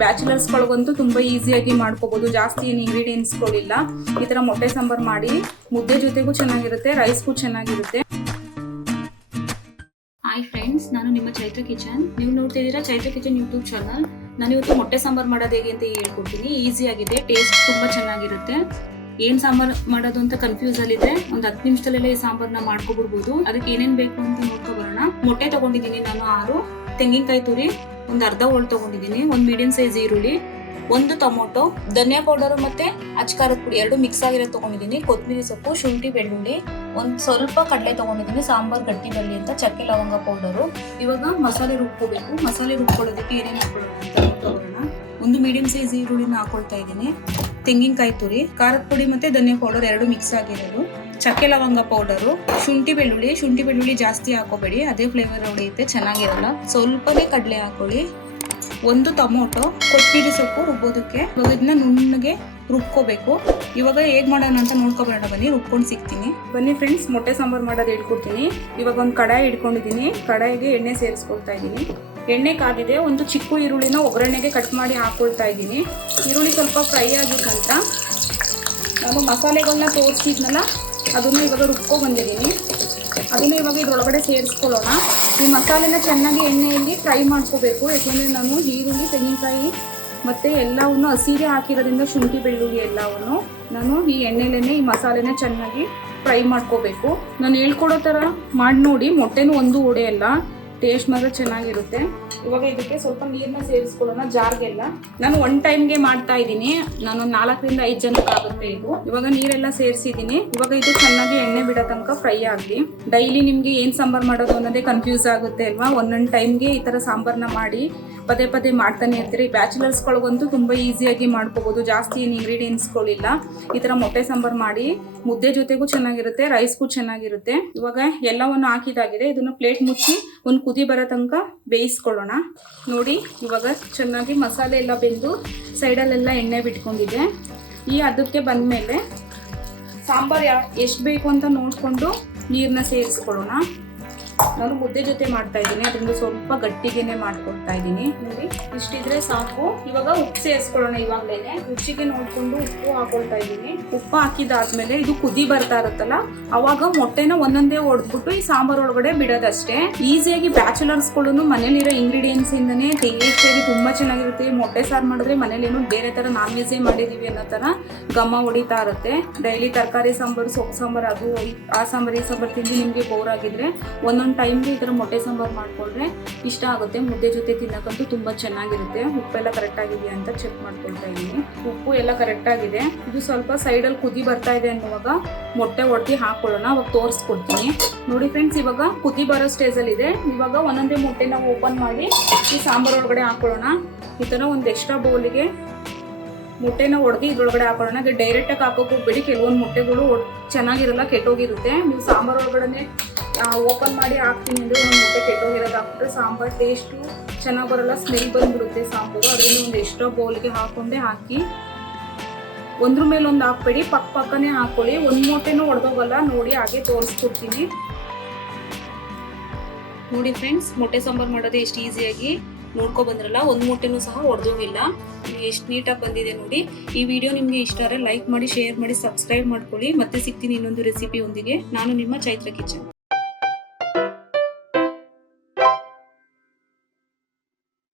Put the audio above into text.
ಬ್ಯಾಚುಲರ್ಸ್ಗಳಿಗಂತೂ ತುಂಬ ಈಸಿಯಾಗಿ ಮಾಡ್ಕೋಬಹುದು. ಜಾಸ್ತಿ ಏನು ಇಂಗ್ರೀಡಿಯೆಂಟ್ಸ್ಗಳಿಲ್ಲ. ಈ ಥರ ಮೊಟ್ಟೆ ಸಾಂಬಾರು ಮಾಡಿ ಮುದ್ದೆ ಜೊತೆಗೂ ಚೆನ್ನಾಗಿರುತ್ತೆ, ರೈಸ್ಗೂ ಚೆನ್ನಾಗಿರುತ್ತೆ. ಹಾಯ್ ಫ್ರೆಂಡ್ಸ್, ನಾನು ನಿಮ್ಮ ಚೈತ್ರ ಕಿಚನ್. ನೀವು ನೋಡ್ತಿದ್ದೀರಾ ಚೈತ್ರ ಕಿಚನ್ ಯೂಟ್ಯೂಬ್ ಚಾನಲ್. ನಾನು ಇವತ್ತು ಮೊಟ್ಟೆ ಸಾಂಬಾರು ಮಾಡೋದು ಹೇಗೆ ಅಂತ ಹೇಳ್ಕೊಡ್ತೀನಿ. ಈಸಿ ಆಗಿದೆ, ಟೇಸ್ಟ್ ತುಂಬ ಚೆನ್ನಾಗಿರುತ್ತೆ. ಏನ್ ಸಾಂಬಾರು ಮಾಡೋದು ಅಂತ ಕನ್ಫ್ಯೂಸ್ ಅಲ್ಲಿದೆ, ಒಂದು 10 ನಿಮಿಷದಲ್ಲೇ ಈ ಸಾಂಬಾರನ್ನ ಮಾಡ್ಕೊಬಿಡ್ಬೋದು. ಅದಕ್ಕೆ ಏನೇನ್ ಬೇಕು ಅಂತ ನೋಡ್ಕೊಬರೋಣ. ಮೊಟ್ಟೆ ತಗೊಂಡಿದ್ದೀನಿ ನಾನು 6, ತೆಂಗಿನಕಾಯಿ ತುರಿ ಒಂದು ಅರ್ಧ ಹೋಳು ತಗೊಂಡಿದ್ದೀನಿ, ಒಂದು ಮೀಡಿಯಂ ಸೈಜ್ ಈರುಳ್ಳಿ, ಒಂದು ಟೊಮೊಟೊ, ಧನಿಯಾ ಪೌಡರ್ ಮತ್ತೆ ಅಚ್ಕಾರದ ಪುಡಿ 2 ಮಿಕ್ಸ್ ಆಗಿರೋ ತಗೊಂಡಿದ್ದೀನಿ, ಕೊತ್ತಂಬರಿ ಸೊಪ್ಪು, ಶುಂಠಿ, ಬೆಳ್ಳುಳ್ಳಿ, ಒಂದು ಸ್ವಲ್ಪ ಕಡಲೆ ತಗೊಂಡಿದ್ದೀನಿ, ಸಾಂಬಾರ್ ಗಟ್ಟಿ ಬರಲಿ ಅಂತ, ಚಕ್ಕೆ ಲವಂಗ ಪೌಡರು. ಇವಾಗ ಮಸಾಲೆ ರುಬ್ಕೋಬೇಕು. ಮಸಾಲೆ ರುಬ್ಕೊಳ್ಳೋದಕ್ಕೆ ಏನೇನು ಹಾಕೊಳ್ಳೋಣ ಅಂತ ನೋಡ್ಕೊಳ್ಳೋಣ. ಒಂದು ಮೀಡಿಯಂ ಸೈಜ್ ಈರುಳ್ಳಿನ ಹಾಕೊಳ್ತಾ ಇದ್ದೀನಿ, ತೆಂಗಿನಕಾಯಿ ತುರಿ, ಖಾರದ ಪುಡಿ ಮತ್ತೆ ಧನಿಯಾ ಪೌಡರ್ 2 ಮಿಕ್ಸ್ ಆಗಿರೋದು, ಚಕ್ಕೆ ಲವಂಗ ಪೌಡರು, ಶುಂಠಿ ಬೆಳ್ಳುಳ್ಳಿ ಜಾಸ್ತಿ ಹಾಕೋಬೇಡಿ, ಅದೇ ಫ್ಲೇವರ್ ಹೊಡೆಯುತ್ತೆ, ಚೆನ್ನಾಗಿರಲ್ಲ. ಸ್ವಲ್ಪನೇ ಕಡಲೆ ಹಾಕೊಳ್ಳಿ, ಒಂದು ಟೊಮೊಟೊ, ಕೊತ್ತಂಬರಿ ಸೊಪ್ಪು ರುಬ್ಬೋದಕ್ಕೆ. ಇವಾಗ ಇದನ್ನ ನುಣ್ಣಗೆ ರುಬ್ಕೋಬೇಕು. ಇವಾಗ ಹೇಗ್ ಮಾಡೋಣ ಅಂತ ನೋಡ್ಕೊಬರೋಣ ಬನ್ನಿ, ರುಬ್ಕೊಂಡು ಸಿಗ್ತೀನಿ. ಬನ್ನಿ ಫ್ರೆಂಡ್ಸ್, ಮೊಟ್ಟೆ ಸಾಂಬಾರು ಮಾಡೋದು ಹೇಳ್ಕೊಡ್ತೀನಿ. ಇವಾಗ ಒಂದು ಕಡಾಯಿ ಇಟ್ಕೊಂಡಿದ್ದೀನಿ, ಕಡಾಯಿಗೆ ಎಣ್ಣೆ ಸೇರಿಸ್ಕೊಳ್ತಾ ಇದ್ದೀನಿ. ಎಣ್ಣೆ ಕಾದಿದೆ, ಒಂದು ಚಿಕ್ಕ ಈರುಳ್ಳಿನ ಒಗ್ಗರಣೆಗೆ ಕಟ್ ಮಾಡಿ ಹಾಕೊಳ್ತಾ ಇದ್ದೀನಿ. ಈರುಳ್ಳಿ ಸ್ವಲ್ಪ ಫ್ರೈ ಆಗಿದ ನಂತರ ನಾನು ಮಸಾಲೆಗಳನ್ನ ತೋರಿಸಿದ್ನಲ್ಲ ಅದನ್ನು ಇವಾಗ ರುಬ್ಕೊ ಬಂದಿದ್ದೀನಿ. ಅದನ್ನು ಇವಾಗ ಇದ್ರೊಳಗಡೆ ಸೇರಿಸ್ಕೊಳ್ಳೋಣ. ಈ ಮಸಾಲೆನ ಚೆನ್ನಾಗಿ ಎಣ್ಣೆಯಲ್ಲಿ ಫ್ರೈ ಮಾಡ್ಕೋಬೇಕು. ಯಾಕೆಂದರೆ ನಾನು ಈರುಳ್ಳಿ, ತೆಂಗಿನಕಾಯಿ ಮತ್ತು ಎಲ್ಲವನ್ನು ಹಸಿಗೆ ಹಾಕಿರೋದ್ರಿಂದ ಶುಂಠಿ ಬೆಳ್ಳುಳ್ಳಿ ಎಲ್ಲವನ್ನು ನಾನು ಈ ಎಣ್ಣೆಲೇನೆ ಈ ಮಸಾಲೆನ ಚೆನ್ನಾಗಿ ಫ್ರೈ ಮಾಡ್ಕೋಬೇಕು. ನಾನು ಹೇಳ್ಕೊಡೋ ಥರ ಮಾಡಿ ನೋಡಿ, ಮೊಟ್ಟೆನೂ ಒಂದು ಒಡೆಯಲ್ಲ, ಟೇಸ್ಟ್ ಮಾತ್ರ ಚೆನ್ನಾಗಿರುತ್ತೆ. ಇವಾಗ ಇದಕ್ಕೆ ಸ್ವಲ್ಪ ನೀರನ್ನ ಸೇರಿಸ್ಕೊಳ್ಳೋಣ ಜಾರ್ಗೆಲ್ಲ. ನಾನು 1 ಟೈಮ್ಗೆ ಮಾಡ್ತಾ ಇದ್ದೀನಿ, ನಾನು 4 ರಿಂದ 5 ಜನಕ್ಕೆ ಆಗುತ್ತೆ ಇದು. ಇವಾಗ ನೀರೆಲ್ಲ ಸೇರಿಸಿದ್ದೀನಿ. ಇವಾಗ ಇದು ಚೆನ್ನಾಗಿ ಎಣ್ಣೆ ಬಿಡೋ ತನಕ ಫ್ರೈ ಆಗಲಿ. ಡೈಲಿ ನಿಮಗೆ ಏನು ಸಾಂಬಾರು ಮಾಡೋದು ಅನ್ನೋದೇ ಕನ್ಫ್ಯೂಸ್ ಆಗುತ್ತೆ ಅಲ್ವಾ? ಒಂದೊಂದು ಟೈಮ್ಗೆ ಈ ಥರ ಸಾಂಬಾರನ್ನ ಮಾಡಿ ಪದೇ ಮಾಡ್ತಾನೆ ಇರ್ತೀರಿ. ಬ್ಯಾಚುಲರ್ಸ್ಗಳಿಗಂತೂ ತುಂಬ ಈಸಿಯಾಗಿ ಮಾಡ್ಕೋಬೋದು. ಜಾಸ್ತಿ ಏನು ಇಂಗ್ರೀಡಿಯೆಂಟ್ಸ್ಗಳಿಲ್ಲ. ಈ ಥರ ಮೊಟ್ಟೆ ಸಾಂಬಾರು ಮಾಡಿ ಮುದ್ದೆ ಜೊತೆಗೂ ಚೆನ್ನಾಗಿರುತ್ತೆ, ರೈಸ್ಗೂ ಚೆನ್ನಾಗಿರುತ್ತೆ. ಇವಾಗ ಎಲ್ಲವನ್ನು ಹಾಕಿದಾಗಿದೆ. ಇದನ್ನು ಪ್ಲೇಟ್ ಮುಚ್ಚಿ ಒಂದು ಕುದಿ ಬರೋ ತನಕ ಬೇಯಿಸ್ಕೊಳ್ಳೋಣ. ನೋಡಿ, ಇವಾಗ ಚೆನ್ನಾಗಿ ಮಸಾಲೆ ಎಲ್ಲ ಬೆಂದು ಸೈಡಲ್ಲೆಲ್ಲ ಎಣ್ಣೆ ಬಿಟ್ಕೊಂಡಿದೆ. ಈ ಅದಕ್ಕೆ ಬಂದಮೇಲೆ ಸಾಂಬಾರು ಎಷ್ಟು ಬೇಕು ಅಂತ ನೋಡಿಕೊಂಡು ನೀರನ್ನ ಸೇರಿಸ್ಕೊಳ್ಳೋಣ. ನಾನು ಮುದ್ದೆ ಜೊತೆ ಮಾಡ್ತಾ ಇದ್ದೀನಿ, ಅದರಿಂದ ಸ್ವಲ್ಪ ಗಟ್ಟಿಗೆನೆ ಮಾಡ್ಕೊಳ್ತಾ ಇದ್ದೀನಿ. ನೋಡಿ, ಇಷ್ಟಿದ್ರೆ ಸಾಕು. ಇವಾಗ ಉಪ್ಪು ಸೇರಿಸ್ಕೊಳ್ಳೋಣ. ಇವಾಗಲೇ ರುಚಿಗೆ ನೋಡಿಕೊಂಡು ಉಪ್ಪು ಹಾಕೊಳ್ತಾ ಇದ್ದೀನಿ. ಉಪ್ಪು ಹಾಕಿದಾದ್ಮೇಲೆ ಇದು ಕುದಿ ಬರ್ತಾ ಇರುತ್ತಲ್ಲ, ಅವಾಗ ಮೊಟ್ಟೆನ ಒಂದೊಂದೇ ಹೊಡೆದ್ಬಿಟ್ಟು ಈ ಸಾಂಬಾರ್ ಒಳಗಡೆ ಬಿಡೋದಷ್ಟೇ. ಈಸಿಯಾಗಿ ಬ್ಯಾಚುಲರ್ಸ್ಗಳು ಮನೇಲಿರೋ ಇಂಗ್ರೀಡಿಯೆಂಟ್ಸ್ ಇಂದನೇ ಟೇಸ್ಟಿಯಾಗಿ ತುಂಬಾ ಚೆನ್ನಾಗಿರುತ್ತೆ. ಮೊಟ್ಟೆ ಸಾರು ಮಾಡಿದ್ರೆ ಮನೇಲಿ ಏನೋ ಬೇರೆ ತರ ನಾನ್ ವೆಜ್ಜೇ ಮಾಡಿದೀವಿ ಅನ್ನೋ ತರ ಘಮ ಹೊಡಿತಾ ಇರುತ್ತೆ. ಡೈಲಿ ತರಕಾರಿ ಸಾಂಬಾರು, ಸೊಪ್ಪು ಸಾಂಬಾರು, ಅದು ಆ ಸಾಂಬಾರು ಈ ಸಾಂಬಾರು ತಿಂದು ನಿಮಗೆ ಬೋರ್ ಆಗಿದ್ರೆ ಒಂದೊಂದು ಟೈಮ್ಗೆ ಈ ಥರ ಮೊಟ್ಟೆ ಸಾಂಬಾರು ಮಾಡಿಕೊಂಡ್ರೆ ಇಷ್ಟ ಆಗುತ್ತೆ. ಮುದ್ದೆ ಜೊತೆ ತಿನ್ನಕ್ಕಂತೂ ತುಂಬ ಚೆನ್ನಾಗಿರುತ್ತೆ. ಉಪ್ಪೆಲ್ಲ ಕರೆಕ್ಟ್ ಆಗಿದೆಯಾ ಅಂತ ಚೆಕ್ ಮಾಡ್ಕೊಳ್ತಾ ಇದ್ದೀನಿ. ಉಪ್ಪು ಎಲ್ಲ ಕರೆಕ್ಟ್ ಆಗಿದೆ. ಇದು ಸ್ವಲ್ಪ ಸೈಡಲ್ಲಿ ಕುದಿ ಬರ್ತಾ ಇದೆ ಅನ್ನುವಾಗ ಮೊಟ್ಟೆ ಒಡ್ದು ಹಾಕೊಳ್ಳೋಣ. ಅವಾಗ ತೋರಿಸ್ಕೊಡ್ತೀನಿ. ನೋಡಿ ಫ್ರೆಂಡ್ಸ್, ಇವಾಗ ಕುದಿ ಬರೋ ಸ್ಟೇಜಲ್ಲಿ ಇದೆ. ಇವಾಗ ಒಂದೊಂದೇ ಮೊಟ್ಟೆನ ಓಪನ್ ಮಾಡಿ ಈ ಸಾಂಬಾರು ಒಳಗಡೆ ಹಾಕೊಳ್ಳೋಣ. ಈ ಥರ ಒಂದು ಎಕ್ಸ್ಟ್ರಾ ಬೌಲಿಗೆ ಮೊಟ್ಟೆನ ಹೊಡೆದು ಇದ್ರೊಳಗಡೆ ಹಾಕೊಳ್ಳೋಣ. ಅದು ಡೈರೆಕ್ಟಾಗಿ ಹಾಕೋಕೆ ಹೋಗ್ಬೇಡಿ, ಕೆಲವೊಂದು ಮೊಟ್ಟೆಗಳು ಚೆನ್ನಾಗಿರಲ್ಲ, ಕೆಟ್ಟೋಗಿರುತ್ತೆ. ನೀವು ಸಾಂಬಾರು ಒಳಗಡೆ ಓಪನ್ ಮಾಡಿ ಹಾಕ್ತೀನಿ ಅಂದರೆ ಒಂದು ಮೊಟ್ಟೆ ಕೆಟ್ಟೋಗಿರೋದು ಹಾಕ್ಬಿಟ್ರೆ ಸಾಂಬಾರು ಟೇಸ್ಟು ಚೆನ್ನಾಗಿ ಬರಲ್ಲ, ಸ್ಮೆಲ್ ಬಂದ್ಬಿಡುತ್ತೆ ಸಾಂಬಾರು. ಅದರಿಂದ ಒಂದು ಎಕ್ಸ್ಟ್ರಾ ಬೌಲ್ಗೆ ಹಾಕೊಂಡೇ ಹಾಕಿ, ಒಂದ್ರ ಮೇಲೆ ಒಂದು ಹಾಕ್ಬೇಡಿ, ಪಕ್ಕನೇ ಹಾಕೊಳ್ಳಿ. ಒಂದು ಮೊಟ್ಟೆನೂ ಹೊಡೆದೋಗಲ್ಲ. ನೋಡಿ, ಹಾಗೆ ತೋರಿಸ್ಕೊಡ್ತೀನಿ. ನೋಡಿ ಫ್ರೆಂಡ್ಸ್, ಮೊಟ್ಟೆ ಸಾಂಬಾರು ಮಾಡೋದು ಎಷ್ಟು ಈಸಿಯಾಗಿ ನೋಡ್ಕೊಬಂದ್ರಲ್ಲ, ಒಂದು ಮೊಟ್ಟೆನೂ ಸಹ ಹೊಡೆದೋಗಿಲ್ಲ. ಎಷ್ಟು ನೀಟಾಗಿ ಬಂದಿದೆ ನೋಡಿ. ಈ ವಿಡಿಯೋ ನಿಮಗೆ ಇಷ್ಟ ಆದರೆ ಲೈಕ್ ಮಾಡಿ, ಶೇರ್ ಮಾಡಿ, ಸಬ್ಸ್ಕ್ರೈಬ್ ಮಾಡ್ಕೊಳ್ಳಿ. ಮತ್ತೆ ಸಿಗ್ತೀನಿ ಇನ್ನೊಂದು ರೆಸಿಪಿ ಒಂದಿಗೆ. ನಾನು ನಿಮ್ಮ ಚೈತ್ರ ಕಿಚನ್.